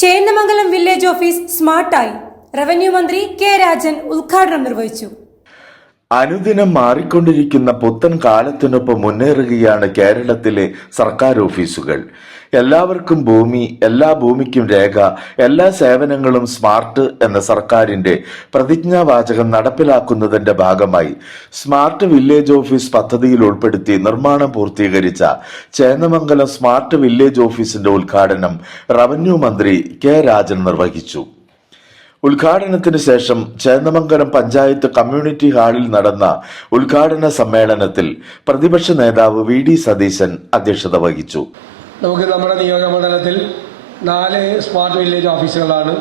Chendamangalam village office സ്മാർട്ടായി. Revenue മന്ത്രി K Rajan ഉദ്ഘാടനം നിർവഹിച്ചു. അനുദിനം മാറിക്കൊണ്ടിരിക്കുന്ന പുത്തൻ കാലത്തിനൊപ്പം മുന്നേറുകയാണ് കേരളത്തിലെ സർക്കാർ ഓഫീസുകൾ. എല്ലാവർക്കും ഭൂമി, എല്ലാ ഭൂമിക്കും രേഖ, എല്ലാ സേവനങ്ങളും സ്മാർട്ട് എന്ന സർക്കാരിന്റെ പ്രതിജ്ഞാവാചകം നടപ്പിലാക്കുന്നതിന്റെ ഭാഗമായി സ്മാർട്ട് വില്ലേജ് ഓഫീസ് പദ്ധതിയിൽ ഉൾപ്പെടുത്തി നിർമ്മാണം പൂർത്തീകരിച്ച ചേന്ദമംഗലം സ്മാർട്ട് വില്ലേജ് ഓഫീസിന്റെ ഉദ്ഘാടനം റവന്യൂ മന്ത്രി കെ രാജൻ നിർവഹിച്ചു. ഉദ്ഘാടനത്തിന് ശേഷം ചേന്ദമംഗലം പഞ്ചായത്ത് കമ്മ്യൂണിറ്റി ഹാളിൽ നടന്ന ഉദ്ഘാടന സമ്മേളനത്തിൽ പ്രതിപക്ഷ നേതാവ് വി.ഡി. സതീശൻ അധ്യക്ഷത വഹിച്ചു. നമുക്ക് നമ്മുടെ നിയോജകമണ്ഡലത്തിൽ 4 സ്മാർട്ട് വില്ലേജ് ഓഫീസുകളാണ്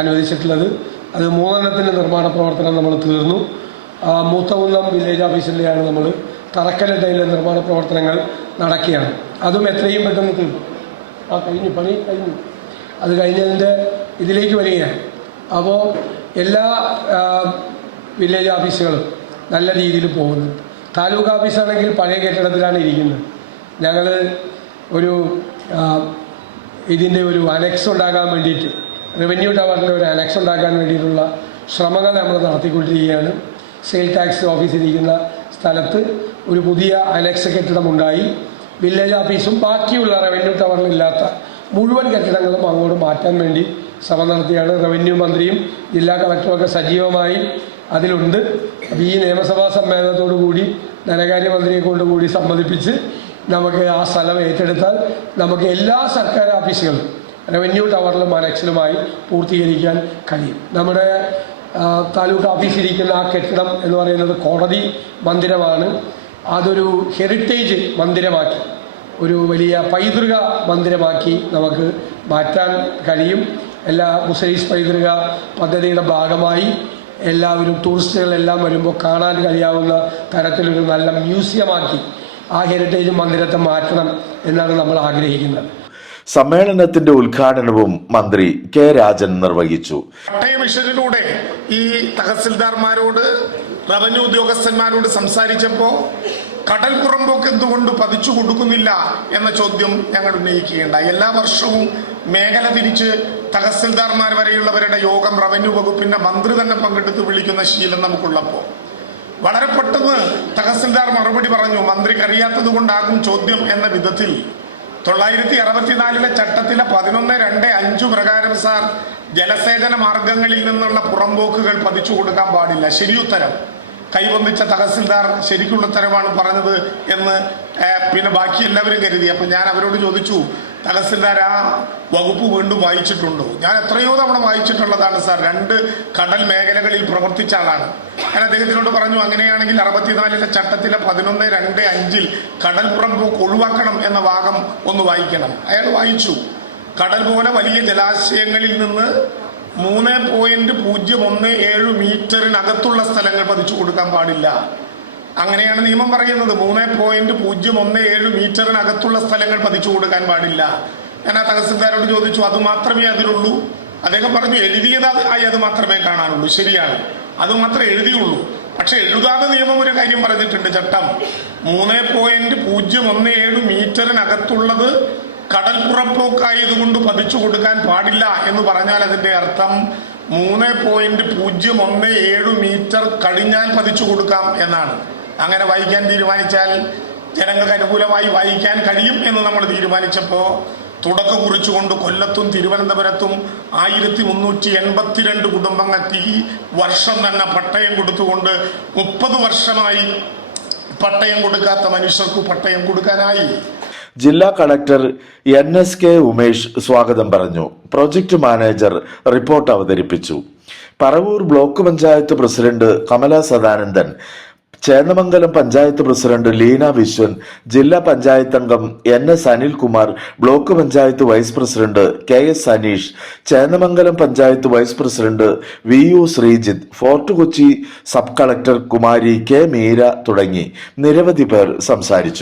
അനുവദിച്ചിട്ടുള്ളത്. അത് 3 നിർമ്മാണ പ്രവർത്തനം നമ്മൾ തീർന്നു. മൂത്തകുന്നം വില്ലേജ് ഓഫീസിൻ്റെയാണ് നമ്മൾ തറക്കല്ലിടയിലെ നിർമ്മാണ പ്രവർത്തനങ്ങൾ നടക്കുകയാണ്. അതും എത്രയും പെട്ടെന്ന് തീർന്നു. പണി കഴിഞ്ഞു. അത് കഴിഞ്ഞതിൻ്റെ ഇതിലേക്ക് വരികയാണ്. അപ്പോൾ എല്ലാ വില്ലേജ് ഓഫീസുകളും നല്ല രീതിയിൽ പോകുന്നു. താലൂക്ക് ഓഫീസാണെങ്കിൽ പഴയ കെട്ടിടത്തിലാണ് ഇരിക്കുന്നത്. ഞങ്ങൾ ഇതിൻ്റെ ഒരു അനക്സ് ഉണ്ടാക്കാൻ വേണ്ടിയിട്ട്, റവന്യൂ ടവറിൻ്റെ ഒരു അനക്സ് ഉണ്ടാക്കാൻ വേണ്ടിയിട്ടുള്ള ശ്രമങ്ങൾ നമ്മൾ നടത്തിക്കൊണ്ടിരിക്കുകയാണ്. സെയിൽ ടാക്സ് ഓഫീസിരിക്കുന്ന സ്ഥലത്ത് ഒരു പുതിയ അനക്സ് കെട്ടിടമുണ്ടായി. വില്ലേജ് ഓഫീസും ബാക്കിയുള്ള റവന്യൂ ടവറിലില്ലാത്ത മുഴുവൻ കെട്ടിടങ്ങളും അങ്ങോട്ട് മാറ്റാൻ വേണ്ടി ശ്രമം നടത്തിയാണ്. റവന്യൂ മന്ത്രിയും ജില്ലാ കളക്ടറുമൊക്കെ സജീവമായി അതിലുണ്ട്. അപ്പോൾ ഈ നിയമസഭാ സമ്മേളനത്തോടു കൂടി ധനകാര്യമന്ത്രിയെ കൊണ്ടുകൂടി സമ്മതിപ്പിച്ച് നമുക്ക് ആ സ്ഥലം ഏറ്റെടുത്താൽ നമുക്ക് എല്ലാ സർക്കാർ ഓഫീസുകളും റവന്യൂ ടവറിലും അനക്സിലുമായി പൂർത്തീകരിക്കാൻ കഴിയും. നമ്മുടെ താലൂക്ക് ഓഫീസിരിക്കുന്ന ആ കെട്ടിടം എന്ന് പറയുന്നത് കോടതി മന്ദിരമാണ്. അതൊരു ഹെറിറ്റേജ് മന്ദിരമാക്കി, ഒരു വലിയ പൈതൃക മന്ദിരമാക്കി നമുക്ക് മാറ്റാൻ കഴിയും. എല്ലാ മുസ്ലിം പൈതൃക പദ്ധതിയുടെ ഭാഗമായി എല്ലാവരും ടൂറിസ്റ്റുകളെല്ലാം വരുമ്പോൾ കാണാൻ കഴിയാവുന്ന തരത്തിലൊരു നല്ല മ്യൂസിയമാക്കി ആ ഹെറിറ്റേജ് മന്ദിരത്തെ മാറ്റണം എന്നാണ് നമ്മൾ ആഗ്രഹിക്കുന്നത്. സമ്മേളനത്തിന്റെ ഉദ്ഘാടനവും മന്ത്രി കെ രാജൻ നിർവഹിച്ചു. പട്ടയ മിഷനിലൂടെ ഈ തഹസിൽദാർമാരോട്, റവന്യൂ ഉദ്യോഗസ്ഥന്മാരോട് സംസാരിച്ചപ്പോൾ കടൽ പുറമ്പോക്ക് എന്തുകൊണ്ട് പതിച്ചു കൊടുക്കുന്നില്ല എന്ന ചോദ്യം ഞങ്ങൾ ഉന്നയിക്കുകയുണ്ടായി. എല്ലാ വർഷവും മേഖല തിരിച്ച് തഹസിൽദാർമാർ വരെയുള്ളവരുടെ യോഗം റവന്യൂ വകുപ്പിന്റെ മന്ത്രി തന്നെ പങ്കെടുത്ത് വിളിക്കുന്ന ശീലം നമുക്കുള്ളപ്പോൾ വളരെ പെട്ടെന്ന് തഹസിൽദാർ മറുപടി പറഞ്ഞു, മന്ത്രിക്ക് അറിയാത്തത് കൊണ്ടാകും ചോദ്യം എന്ന വിധത്തിൽ 964 ചട്ടത്തിലെ 11(2)(5) പ്രകാരം സാർ ജലസേചന മാർഗങ്ങളിൽ നിന്നുള്ള പുറമ്പോക്കുകൾ പതിച്ചു കൊടുക്കാൻ പാടില്ല. ശരിയുത്തരം കൈവന്നിച്ച തഹസിൽദാർ ശരിക്കുള്ള ഉത്തരവാണ് പറഞ്ഞത് എന്ന് പിന്നെ ബാക്കി എല്ലാവരും കരുതി. അപ്പം ഞാൻ അവരോട് ചോദിച്ചു, തഹസിൽദാർ ആ വകുപ്പ് വീണ്ടും വായിച്ചിട്ടുണ്ടോ? ഞാൻ എത്രയോ തവണ വായിച്ചിട്ടുള്ളതാണ് സാർ, 2 കടൽ മേഖലകളിൽ പ്രവർത്തിച്ച ആളാണ്. ഞാൻ അദ്ദേഹത്തിനോട് പറഞ്ഞു, അങ്ങനെയാണെങ്കിൽ 64 ചട്ടത്തിലെ 11(2)(5) കടൽ പുറമ്പോക്ക് ഒഴിവാക്കണം എന്ന ഭാഗം ഒന്ന് വായിക്കണം. അയാൾ വായിച്ചു. കടൽ പോലെ വലിയ ജലാശയങ്ങളിൽ നിന്ന് 3.017 മീറ്ററിനകത്തുള്ള സ്ഥലങ്ങൾ പതിച്ചു കൊടുക്കാൻ പാടില്ല. അങ്ങനെയാണ് നിയമം പറയുന്നത്. 3.017 മീറ്ററിനകത്തുള്ള സ്ഥലങ്ങൾ പതിച്ചു കൊടുക്കാൻ പാടില്ല. ഞാൻ ആ തഹസിൽദാരോട് ചോദിച്ചു, അത് മാത്രമേ അതിലുള്ളൂ? അദ്ദേഹം പറഞ്ഞു, എഴുതിയതായി അത് മാത്രമേ കാണാനുള്ളൂ. ശരിയാണ്, അത് മാത്രമേ എഴുതിയുള്ളൂ. പക്ഷെ എഴുതാതെ നിയമം ഒരു കാര്യം പറഞ്ഞിട്ടുണ്ട്. ചട്ടം 3.017 മീറ്ററിനകത്തുള്ളത് കടൽ പുറമ്പോക്കായതുകൊണ്ട് പതിച്ചു കൊടുക്കാൻ പാടില്ല എന്ന് പറഞ്ഞാൽ അതിന്റെ അർത്ഥം 3.017 മീറ്റർ കഴിഞ്ഞാൽ പതിച്ചു കൊടുക്കാം എന്നാണ്. അങ്ങനെ വായിക്കാൻ തീരുമാനിച്ചാൽ ജനങ്ങൾക്ക് അനുകൂലമായി വായിക്കാൻ കഴിയും എന്ന് നമ്മൾ തീരുമാനിച്ചപ്പോൾ തുടക്കം കുറിച്ചുകൊണ്ട് കൊല്ലത്തും തിരുവനന്തപുരത്തും 1382 കുടുംബങ്ങൾക്ക് ഈ വർഷം തന്നെ പട്ടയം കൊടുത്തുകൊണ്ട് 30 വർഷമായി പട്ടയം കൊടുക്കാത്ത മനുഷ്യർക്ക് പട്ടയം കൊടുക്കാനായി. ജില്ലാ കളക്ടർ NSK ഉമേഷ് സ്വാഗതം പറഞ്ഞു. പ്രൊജക്ട് മാനേജർ റിപ്പോർട്ട് അവതരിപ്പിച്ചു. Paravur block panchayat president Kamala Sadanandan, Chendamangalam panchayat president Leena Viswan, ജില്ലാ പഞ്ചായത്ത് അംഗം NS Anilkumar, block panchayat vice president KS Aneesh, Chendamangalam panchayat vice president VU Sreejith, fort Kochi sub collector Kumari K Meera തുടങ്ങി നിരവധി പേർ സംസാരിച്ചു.